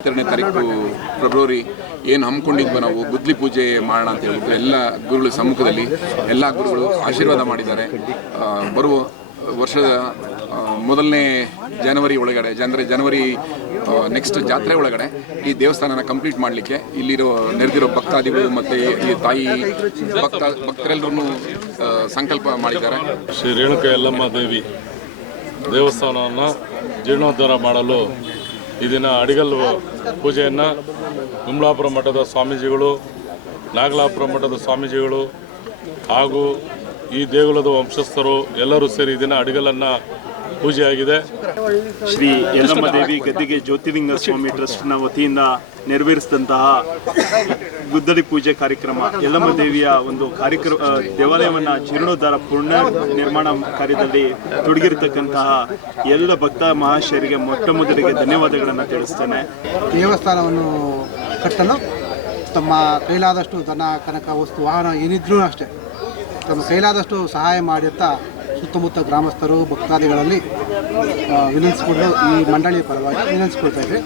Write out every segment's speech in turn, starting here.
ಹತ್ತೆರಡನೇ ತಾರೀಕು ಫೆಬ್ರವರಿ ಏನು ಹಮ್ಮಿಕೊಂಡಿದ್ವಿ ನಾವು, ಗುದ್ಲಿ ಪೂಜೆ ಮಾಡೋಣ ಅಂತ ಹೇಳ್ಬಿಟ್ಟು ಎಲ್ಲ ಗುರುಗಳ ಸಮ್ಮುಖದಲ್ಲಿ ಎಲ್ಲ ಗುರುಗಳು ಆಶೀರ್ವಾದ ಮಾಡಿದ್ದಾರೆ. ಬರುವ ವರ್ಷದ ಮೊದಲನೇ ಜನವರಿ ಒಳಗಡೆ ಜನರ ಜನವರಿ ನೆಕ್ಸ್ಟ್ ಜಾತ್ರೆ ಒಳಗಡೆ ಈ ದೇವಸ್ಥಾನನ ಕಂಪ್ಲೀಟ್ ಮಾಡಲಿಕ್ಕೆ ಇಲ್ಲಿರೋ, ನೆರೆದಿರೋ ಭಕ್ತಾದಿಗಳು ಮತ್ತು ಈ ತಾಯಿ ಭಕ್ತ ಭಕ್ತರೆಲ್ಲರೂ ಸಂಕಲ್ಪ ಮಾಡಿದ್ದಾರೆ. ಶ್ರೀ ರೇಣುಕ ಯಲ್ಲಮ್ಮ ದೇವಿ ದೇವಸ್ಥಾನವನ್ನು ಜೀರ್ಣೋದ್ಧಾರ ಮಾಡಲು ಈ ದಿನ ಅಡಿಗಲ್ ಪೂಜೆಯನ್ನು ಗುಮ್ಲಾಪುರ ಮಠದ ಸ್ವಾಮೀಜಿಗಳು, ನಾಗಲಾಪುರ ಮಠದ ಸ್ವಾಮೀಜಿಗಳು ಹಾಗೂ ಈ ದೇಗುಲದ ವಂಶಸ್ಥರು ಎಲ್ಲರೂ ಸೇರಿ ಈ ದಿನ ಅಡಿಗಲನ್ನು ಪೂಜೆಯಾಗಿದೆ ಶ್ರೀ ಯಲ್ಲಮ್ಮ ದೇವಿ ಗದ್ದಿಗೆ ಜ್ಯೋತಿಲಿಂಗ ಸ್ವಾಮಿ ಟ್ರಸ್ಟ್ನ ವತಿಯಿಂದ ನೆರವೇರಿಸಿದಂತಹ ಗುದ್ದಲಿ ಪೂಜೆ ಕಾರ್ಯಕ್ರಮ ಯಲ್ಲಮ್ಮ ದೇವಿಯ ಒಂದು ಕಾರ್ಯಕ್ರಮ ದೇವಾಲಯವನ್ನು ಜೀರ್ಣೋದ್ಧಾರ ಪೂರ್ಣ ನಿರ್ಮಾಣ ಕಾರ್ಯದಲ್ಲಿ ತೊಡಗಿರ್ತಕ್ಕಂತಹ ಎಲ್ಲ ಭಕ್ತ ಮಹಾಶಯರಿಗೆ ಮೊಟ್ಟ ಮೊದಲಿಗೆ ಧನ್ಯವಾದಗಳನ್ನು ತಿಳಿಸ್ತೇನೆ. ದೇವಸ್ಥಾನವನ್ನು ಕಟ್ಟಲು ತಮ್ಮ ಕೈಲಾದಷ್ಟು ದನ ಕನಕ ವಸ್ತು ವಾಹನ ಏನಿದ್ರೂ ಅಷ್ಟೇ. ತಮ್ಮ ಕೈಲಾದಷ್ಟು ಸಹಾಯ ಮಾಡಿರ್ತಾ ಸುತ್ತಮುತ್ತ ಗ್ರಾಮಸ್ಥರು ಭಕ್ತಾದಿಗಳಲ್ಲಿ ವಿನಂತಿಸಿಕೊಂಡು ಈ ಮಂಡಳಿಯ ಪರವಾಗಿ ವಿನಂತಿಸ್ಕೊಳ್ತಾ ಇದ್ವಿ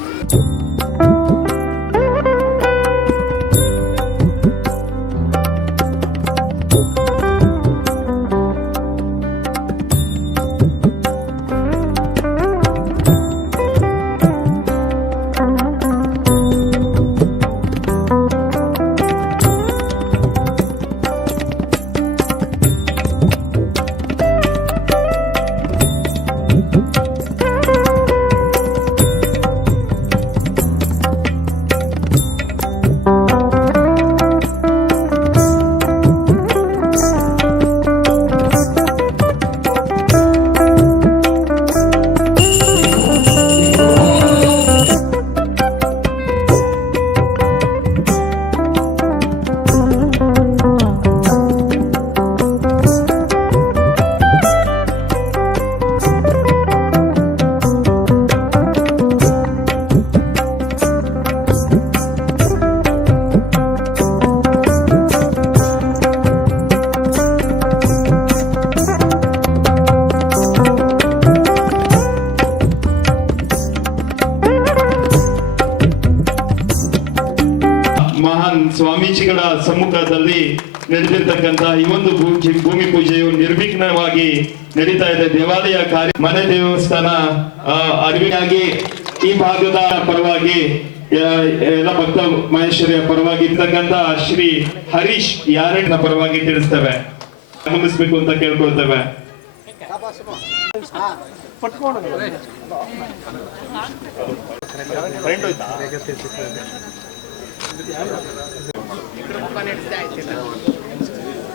ಪೂಜೆಯು ನಿರ್ವಿಘ್ನವಾಗಿ ನಡೀತಾ ಇದೆ. ದೇವಾಲಯ ಕಾರ್ಯ ಮನೆ ದೇವಸ್ಥಾನ ಅರಿವಿನಾಗಿ ಈ ಭಾಗದ ಪರವಾಗಿ ಎಲ್ಲ ಭಕ್ತ ಮಹೇಶ್ವರಿಯ ಪರವಾಗಿ ಇರ್ತಕ್ಕಂತ ಶ್ರೀ ಹರೀಶ್ ಯಾರಣ್ಣ ಪರವಾಗಿ ತಿಳಿಸ್ತೇವೆ. ಗಮನಿಸ್ಬೇಕು ಅಂತ ಕೇಳ್ಕೊಳ್ತೇವೆ.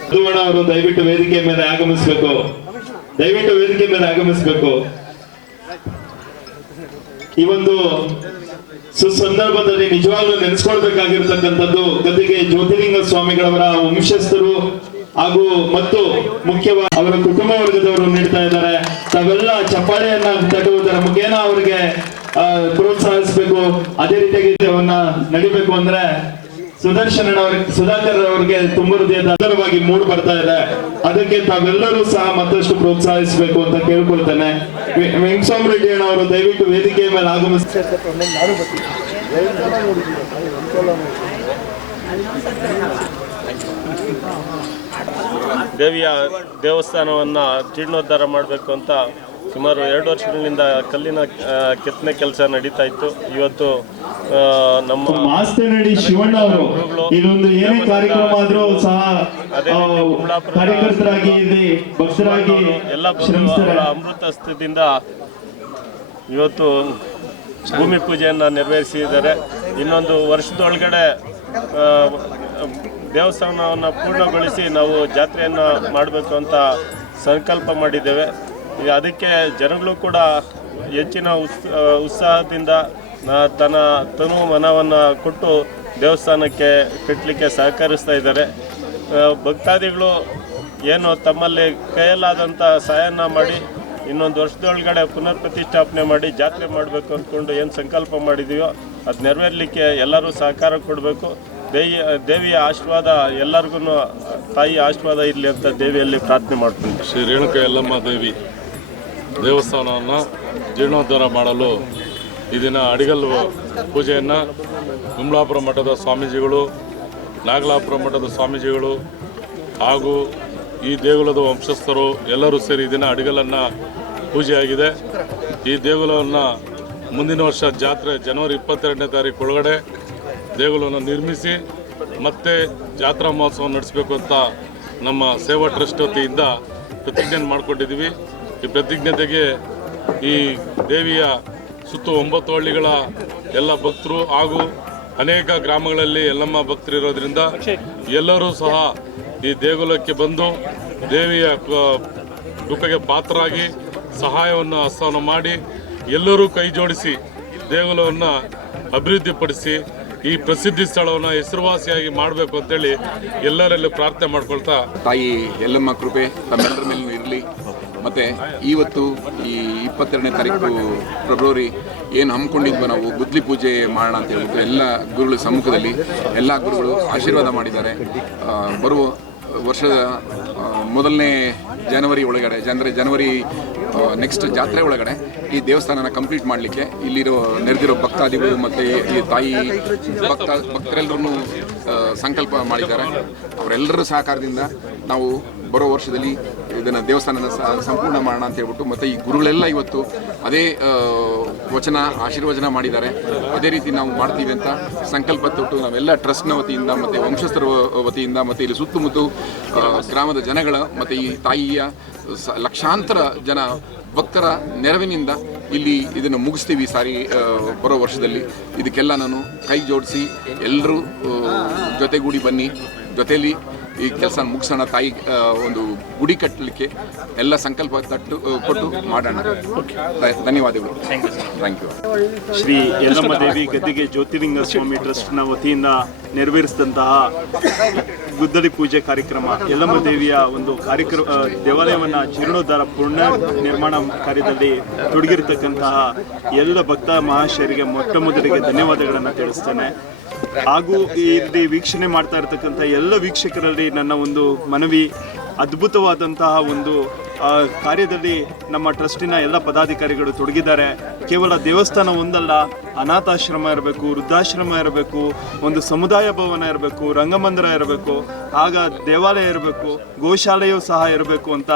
ಮಧುವಣ ಅವರು ದಯವಿಟ್ಟು ವೇದಿಕೆ ಮೇಲೆ ಆಗಮಿಸಬೇಕು. ದಯವಿಟ್ಟು ವೇದಿಕೆ ಮೇಲೆ ಆಗಮಿಸಬೇಕು. ಈ ಒಂದು ಸುಸಂದರ್ಭದಲ್ಲಿ ನಿಜವಾಗ್ಲೂ ನೆನೆಸ್ಕೊಳ್ಬೇಕಾಗಿರ್ತಕ್ಕಂಥದ್ದು ಗದ್ದಿಗೆ ಜ್ಯೋತಿಲಿಂಗ ಸ್ವಾಮಿಗಳವರ ವಂಶಸ್ಥರು ಹಾಗೂ ಮತ್ತು ಮುಖ್ಯವಾಗಿ ಅವರ ಕುಟುಂಬ ವರ್ಗದವರು ನೀಡ್ತಾ ಇದ್ದಾರೆ. ತಾವೆಲ್ಲ ಚಪ್ಪಾಳೆಯನ್ನ ತಟ್ಟುವುದರ ಮುಖೇನ ಅವರಿಗೆ ಪ್ರೋತ್ಸಾಹಿಸಬೇಕು. ಅದೇ ರೀತಿಯಾಗಿ ಅವನ್ನ ನಡಿಬೇಕು ಅಂದ್ರೆ ಸುದರ್ಶನ್ ಸುಧಾಕರ್ ಅವರಿಗೆ ತುಂಬ ಹೃದಯದ ಅಂದರವಾಗಿ ಮೂಡ್ ಬರ್ತಾ ಇದೆ. ಅದಕ್ಕೆ ತಾವೆಲ್ಲರೂ ಸಹ ಮತ್ತಷ್ಟು ಪ್ರೋತ್ಸಾಹಿಸಬೇಕು ಅಂತ ಕೇಳ್ಕೊಳ್ತೇನೆ. ವೆಂಕಟಸ್ವಾಮಿ ರೆಡ್ಡಿ ಅಣ್ಣ ಅವರು ದಯವಿಟ್ಟು ವೇದಿಕೆಯ ಮೇಲೆ ಆಗಮಿಸಿ. ದೇವಿಯ ದೇವಸ್ಥಾನವನ್ನು ಜೀರ್ಣೋದ್ಧಾರ ಮಾಡಬೇಕು ಅಂತ ಸುಮಾರು ಎರಡು ವರ್ಷಗಳಿಂದ ಕಲ್ಲಿನ ಕೆತ್ತನೆ ಕೆಲಸ ನಡೀತಾ ಇತ್ತು. ಇವತ್ತು ನಮ್ಮ ಮಾಸ್ತನಡಿ ಶಿವಣ್ಣ ಅವರು ಇದೊಂದು ಏನೇ ಕಾರ್ಯಕ್ರಮ ಆದ್ರೂ ಸಹ ಕಾರ್ಯಕರ್ತರಾಗಿ ಭಕ್ತರಾಗಿ ಎಲ್ಲ ಅಮೃತಸ್ಥದಿಂದ ಇವತ್ತು ಭೂಮಿ ಪೂಜೆಯನ್ನು ನೆರವೇರಿಸಿದ್ದಾರೆ. ಇನ್ನೊಂದು ವರ್ಷದೊಳಗಡೆ ದೇವಸ್ಥಾನವನ್ನು ಪೂರ್ಣಗೊಳಿಸಿ ನಾವು ಜಾತ್ರೆಯನ್ನು ಮಾಡಬೇಕು ಅಂತ ಸಂಕಲ್ಪ ಮಾಡಿದ್ದೇವೆ. ಅದಕ್ಕೆ ಜನಗಳು ಕೂಡ ಹೆಚ್ಚಿನ ಉತ್ಸ, ಉತ್ಸಾಹದಿಂದ ತನ್ನ ತನು ಮನವನ್ನು ಕೊಟ್ಟು ದೇವಸ್ಥಾನಕ್ಕೆ ಕಟ್ಟಲಿಕ್ಕೆ ಸಹಕರಿಸ್ತಾ ಇದ್ದಾರೆ. ಭಕ್ತಾದಿಗಳು ಏನು ತಮ್ಮಲ್ಲಿ ಕೈಯಲ್ಲಾದಂಥ ಸಹಾಯನ ಮಾಡಿ ಇನ್ನೊಂದು ವರ್ಷದೊಳಗಡೆ ಪುನರ್ ಪ್ರತಿಷ್ಠಾಪನೆ ಮಾಡಿ ಜಾತ್ರೆ ಮಾಡಬೇಕು ಅಂದ್ಕೊಂಡು ಏನು ಸಂಕಲ್ಪ ಮಾಡಿದೀವೋ ಅದು ನೆರವೇರಲಿಕ್ಕೆ ಎಲ್ಲರೂ ಸಹಕಾರ ಕೊಡಬೇಕು. ದೇವಿ, ದೇವಿಯ ಆಶೀರ್ವಾದ ಎಲ್ಲರಿಗೂ ತಾಯಿ ಆಶೀರ್ವಾದ ಇರಲಿ ಅಂತ ದೇವಿಯಲ್ಲಿ ಪ್ರಾರ್ಥನೆ ಮಾಡ್ತೀನಿ. ಶ್ರೀ ರೇಣುಕ ಎಲ್ಲಮ್ಮ ದೇವಿ. ದೇವಸ್ಥಾನವನ್ನು ಜೀರ್ಣೋದ್ಧಾರ ಮಾಡಲು ಈ ದಿನ ಅಡಿಗಲ್ ಪೂಜೆಯನ್ನು ಕುಂಬಳಾಪುರ ಮಠದ ಸ್ವಾಮೀಜಿಗಳು, ನಾಗಲಾಪುರ ಮಠದ ಸ್ವಾಮೀಜಿಗಳು ಹಾಗೂ ಈ ದೇಗುಲದ ವಂಶಸ್ಥರು ಎಲ್ಲರೂ ಸೇರಿ ಈ ದಿನ ಅಡಿಗಲನ್ನು ಪೂಜೆಯಾಗಿದೆ. ಈ ದೇಗುಲವನ್ನು ಮುಂದಿನ ವರ್ಷ ಜಾತ್ರೆ ಜನವರಿ ಇಪ್ಪತ್ತೆರಡನೇ ತಾರೀಕು ಒಳಗಡೆ ದೇಗುಲವನ್ನು ನಿರ್ಮಿಸಿ ಮತ್ತೆ ಜಾತ್ರಾ ಮಹೋತ್ಸವ ನಡೆಸಬೇಕು ಅಂತ ನಮ್ಮ ಸೇವಾ ಟ್ರಸ್ಟ್ ವತಿಯಿಂದ ಪ್ರತಿಜ್ಞೆ ಮಾಡಿಕೊಂಡಿದ್ದೀವಿ. ಈ ಪ್ರತಿಜ್ಞತೆಗೆ ಈ ದೇವಿಯ ಸುತ್ತ ಒಂಬತ್ತು ಹಳ್ಳಿಗಳ ಎಲ್ಲ ಭಕ್ತರು ಹಾಗೂ ಅನೇಕ ಗ್ರಾಮಗಳಲ್ಲಿ ಎಲ್ಲಮ್ಮ ಭಕ್ತರಿರೋದ್ರಿಂದ ಎಲ್ಲರೂ ಸಹ ಈ ದೇಗುಲಕ್ಕೆ ಬಂದು ದೇವಿಯ ಕೃಪೆಗೆ ಪಾತ್ರರಾಗಿ ಸಹಾಯವನ್ನು ಹಸ್ತವನ್ನು ಮಾಡಿ ಎಲ್ಲರೂ ಕೈ ಜೋಡಿಸಿ ದೇಗುಲವನ್ನು ಅಭಿವೃದ್ಧಿಪಡಿಸಿ ಈ ಪ್ರಸಿದ್ಧಿ ಸ್ಥಳವನ್ನು ಹೆಸರುವಾಸಿಯಾಗಿ ಮಾಡಬೇಕು ಅಂತೇಳಿ ಎಲ್ಲರಲ್ಲೂ ಪ್ರಾರ್ಥನೆ ಮಾಡ್ಕೊಳ್ತಾ ತಾಯಿ ಎಲ್ಲಮ್ಮ ಕೃಪೆ ತಮ್ಮೆಲ್ಲರ ಮೇಲೂ ಇರಲಿ. ಮತ್ತು ಇವತ್ತು ಈ ಇಪ್ಪತ್ತೆರಡನೇ ತಾರೀಕು ಫೆಬ್ರವರಿ ಏನು ಹಮ್ಮಿಕೊಂಡಿದ್ವಿ ನಾವು ಗುದ್ಲಿ ಪೂಜೆ ಮಾಡೋಣ ಅಂತ ಹೇಳ್ಬಿಟ್ಟು ಎಲ್ಲ ಗುರುಗಳ ಸಮ್ಮುಖದಲ್ಲಿ ಎಲ್ಲ ಗುರುಗಳು ಆಶೀರ್ವಾದ ಮಾಡಿದ್ದಾರೆ. ಬರುವ ವರ್ಷದ ಮೊದಲನೇ ಜನವರಿ ಒಳಗಡೆ, ಅಂದರೆ ಜನವರಿ ನೆಕ್ಸ್ಟ್ ಜಾತ್ರೆ ಒಳಗಡೆ ಈ ದೇವಸ್ಥಾನನ ಕಂಪ್ಲೀಟ್ ಮಾಡಲಿಕ್ಕೆ ಇಲ್ಲಿರೋ ನೆರೆದಿರೋ ಭಕ್ತಾದಿಗಳು ಮತ್ತು ಈ ತಾಯಿ ಭಕ್ತ ಭಕ್ತರೆಲ್ಲರೂ ಸಂಕಲ್ಪ ಮಾಡಿದ್ದಾರೆ. ಅವರೆಲ್ಲರ ಸಹಕಾರದಿಂದ ನಾವು ಬರೋ ವರ್ಷದಲ್ಲಿ ಇದನ್ನು ದೇವಸ್ಥಾನದ ಸಂಪೂರ್ಣ ಮಾಡೋಣ ಅಂತ ಹೇಳ್ಬಿಟ್ಟು ಮತ್ತು ಈ ಗುರುಗಳೆಲ್ಲ ಇವತ್ತು ಅದೇ ವಚನ, ಆಶೀರ್ವಚನ ಮಾಡಿದ್ದಾರೆ. ಅದೇ ರೀತಿ ನಾವು ಮಾಡ್ತೀವಿ ಅಂತ ಸಂಕಲ್ಪ ತೊಟ್ಟು ನಾವೆಲ್ಲ ಟ್ರಸ್ಟ್ನ ವತಿಯಿಂದ ಮತ್ತು ವಂಶಸ್ಥರ ವತಿಯಿಂದ ಮತ್ತು ಇಲ್ಲಿ ಸುತ್ತಮುತ್ತ ಗ್ರಾಮದ ಜನಗಳ ಮತ್ತು ಈ ತಾಯಿಯ ಲಕ್ಷಾಂತರ ಜನ ಭಕ್ತರ ನೆರವಿನಿಂದ ಇಲ್ಲಿ ಇದನ್ನು ಮುಗಿಸ್ತೀವಿ ಸಾರಿ ಬರೋ ವರ್ಷದಲ್ಲಿ. ಇದಕ್ಕೆಲ್ಲ ನಾನು ಕೈ ಜೋಡಿಸಿ ಎಲ್ಲರೂ ಜೊತೆಗೂಡಿ ಬನ್ನಿ. ಜೊತೆಯಲ್ಲಿ ಈ ಕೆಲಸ ಮುಗಿಸೋಣ ತಾಯಿ ಒಂದು ಗುಡಿ ಕಟ್ಟಲಿಕ್ಕೆ ಎಲ್ಲ ಸಂಕಲ್ಪ ತಟ್ಟು ಕೊಟ್ಟು ಮಾಡೋಣ. ಧನ್ಯವಾದಗಳು. ಥ್ಯಾಂಕ್ ಯು ಶ್ರೀ ಯಲ್ಲಮ್ಮ ದೇವಿ ಗದ್ದಿಗೆ ಜ್ಯೋತಿರ್ಲಿಂಗ ಸ್ವಾಮಿ ಟ್ರಸ್ಟ್ನ ವತಿಯಿಂದ ನೆರವೇರಿಸಿದಂತಹ ಗುದ್ದಲಿ ಪೂಜೆ ಕಾರ್ಯಕ್ರಮ ಯಲ್ಲಮ್ಮ ದೇವಿಯ ಒಂದು ಕಾರ್ಯಕ್ರಮ ದೇವಾಲಯವನ್ನು ದೇವಾಲಯವನ್ನ ಜೀರ್ಣೋದ್ಧಾರ ಪೂರ್ಣ ನಿರ್ಮಾಣ ಕಾರ್ಯದಲ್ಲಿ ತೊಡಗಿರ್ತಕ್ಕಂತಹ ಎಲ್ಲ ಭಕ್ತ ಮಹಾಶಯರಿಗೆ ಮೊಟ್ಟ ಮೊದಲಿಗೆ ಧನ್ಯವಾದಗಳನ್ನು ತಿಳಿಸ್ತೇನೆ. ಹಾಗೂ ಇಲ್ಲಿ ವೀಕ್ಷಣೆ ಮಾಡ್ತಾ ಇರತಕ್ಕಂಥ ಎಲ್ಲ ವೀಕ್ಷಕರಲ್ಲಿ ನನ್ನ ಒಂದು ಮನವಿ, ಅದ್ಭುತವಾದಂತಹ ಒಂದು ಕಾರ್ಯದಲ್ಲಿ ನಮ್ಮ ಟ್ರಸ್ಟಿನ ಎಲ್ಲ ಪದಾಧಿಕಾರಿಗಳು ತೊಡಗಿದ್ದಾರೆ. ಕೇವಲ ದೇವಸ್ಥಾನ ಒಂದಲ್ಲ, ಅನಾಥಾಶ್ರಮ ಇರಬೇಕು, ವೃದ್ಧಾಶ್ರಮ ಇರಬೇಕು, ಒಂದು ಸಮುದಾಯ ಭವನ ಇರಬೇಕು, ರಂಗಮಂದಿರ ಇರಬೇಕು, ಆಗ ದೇವಾಲಯ ಇರಬೇಕು, ಗೋಶಾಲೆಯೂ ಸಹ ಇರಬೇಕು ಅಂತ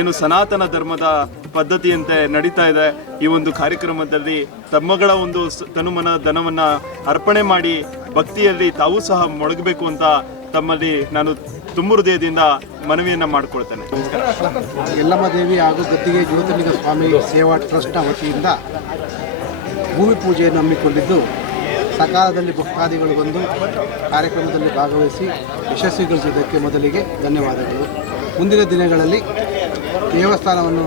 ಏನು ಸನಾತನ ಧರ್ಮದ ಪದ್ಧತಿಯಂತೆ ನಡೀತಾ ಇದೆ. ಈ ಒಂದು ಕಾರ್ಯಕ್ರಮದಲ್ಲಿ ತಮ್ಮಗಳ ಒಂದು ತನುಮನ ಧನವನ್ನು ಅರ್ಪಣೆ ಮಾಡಿ ಭಕ್ತಿಯಲ್ಲಿ ತಾವು ಸಹ ಮೊಳಗಬೇಕು ಅಂತ ತಮ್ಮಲ್ಲಿ ನಾನು ತುಂಬು ಹೃದಯದಿಂದ ಮನವಿಯನ್ನು ಮಾಡಿಕೊಳ್ತೇನೆ. ಯಲ್ಲಮ್ಮ ದೇವಿ ಹಾಗೂ ಗದ್ದಿಗೆ ಜ್ಯೋತಿಲಿಂಗ ಸ್ವಾಮಿ ಸೇವಾ ಟ್ರಸ್ಟ್ನ ವತಿಯಿಂದ ಭೂಮಿ ಪೂಜೆಯನ್ನು ಹಮ್ಮಿಕೊಂಡಿದ್ದು, ಸಕಾಲದಲ್ಲಿ ಭಕ್ತಾದಿಗಳು ಬಂದು ಕಾರ್ಯಕ್ರಮದಲ್ಲಿ ಭಾಗವಹಿಸಿ ಯಶಸ್ವಿಗೊಳಿಸಿದ್ದಕ್ಕೆ ಮೊದಲಿಗೆ ಧನ್ಯವಾದಗಳು. ಮುಂದಿನ ದಿನಗಳಲ್ಲಿ ದೇವಸ್ಥಾನವನ್ನು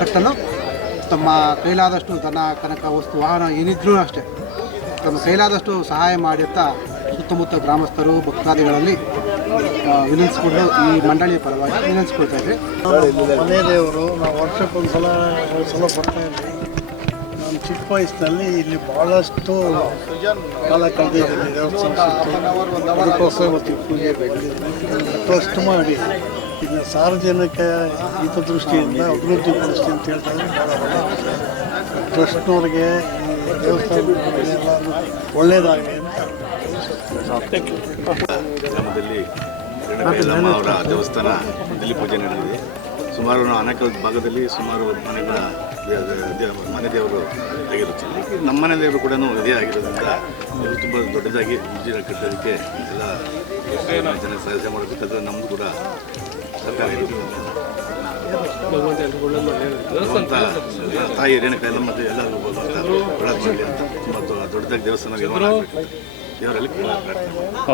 ಕಟ್ಟಲು ತಮ್ಮ ಕೈಲಾದಷ್ಟು ದನ, ಕನಕ, ವಸ್ತು, ವಾಹನ ಏನಿದ್ರೂ ಅಷ್ಟೇ. ತಮ್ಮ ಕೈಲಾದಷ್ಟು ಸಹಾಯ ಮಾಡುತ್ತಾ ಸುತ್ತಮುತ್ತ ಗ್ರಾಮಸ್ಥರು ಭಕ್ತಾದಿಗಳಲ್ಲಿ ಆ, ವಿನಂತಿಸಿಕೊಂಡು ಈ ಮಂಡಳಿಯ ಪರವಾಗಿ ವಿನಂತಿಸ್ಕೊಳ್ತಾ ಇದ್ದೆ. ಮನೆ ದೇವರು ನಾವು ವರ್ಷಕ್ಕೊಂದು ಸಲ ಸಲ ಬರ್ತಾ ಇದ್ವಿ. ನಾನು ಚಿಕ್ಕ ವಯಸ್ಸಿನಲ್ಲಿ ಇಲ್ಲಿ ಭಾಳಷ್ಟು ಕಾಲ ಕಳೆದಿದ್ದೀನಿ. ಅದಕ್ಕೋಸ್ಕರ ಈ ಪೂಜೆ ಟ್ರಸ್ಟ್ ಮಾಡಿ. ಇದನ್ನ ಸಾರ್ವಜನಿಕ ಹಿತದೃಷ್ಟಿಯಿಂದ ಅಭಿವೃದ್ಧಿ ದೃಷ್ಟಿ ಅಂತ ಹೇಳ್ತಾ ಇದ್ದೀನಿ. ಭಾಳ ಟ್ರಸ್ಟ್ನವ್ರಿಗೆ ಒಳ್ಳೆಯದಾಗಲಿ ಅಂತ ಗ್ರಾಮದಲ್ಲಿ ರೇಣುಕಾಯಲ್ಲಮ್ಮ ಅವರ ದೇವಸ್ಥಾನ ಇಲ್ಲಿ ಪೂಜೆ ನಡೆದಿದೆ ಸುಮಾರು ಅನೇಕ ಭಾಗದಲ್ಲಿ ಸುಮಾರು ಮನೆಗಳ ಮನೆ ದೇವರು ಆಗಿರುತ್ತೆ ನಮ್ಮ ಮನೆ ದೇವರು ಕೂಡ ಇದೇ ಆಗಿರೋದ್ರಿಂದ ತುಂಬ ದೊಡ್ಡದಾಗಿ ಮುಂಜಿನ ಕಟ್ಟೋದಕ್ಕೆ ಎಲ್ಲ ಜನ ಸಹಾಯ ಮಾಡಬೇಕಾದ್ರೆ ನಮ್ಮದು ಕೂಡ ಸರ್ಕಾರ ಇದು. ಭಗವಂತ ತಾಯಿ ಕೈಲ ಮತ್ತೆ ಎಲ್ಲರಿಗೂ ಒಳ್ಳೇದು ಅಂತ. ತುಂಬ ದೊಡ್ಡದಾಗಿ ದೇವಸ್ಥಾನ ನಿರ್ಮಾಣ ಆಗಬೇಕು. ದೇವರಲ್ಲಿ ಪ್ರಾರ್ಥನೆ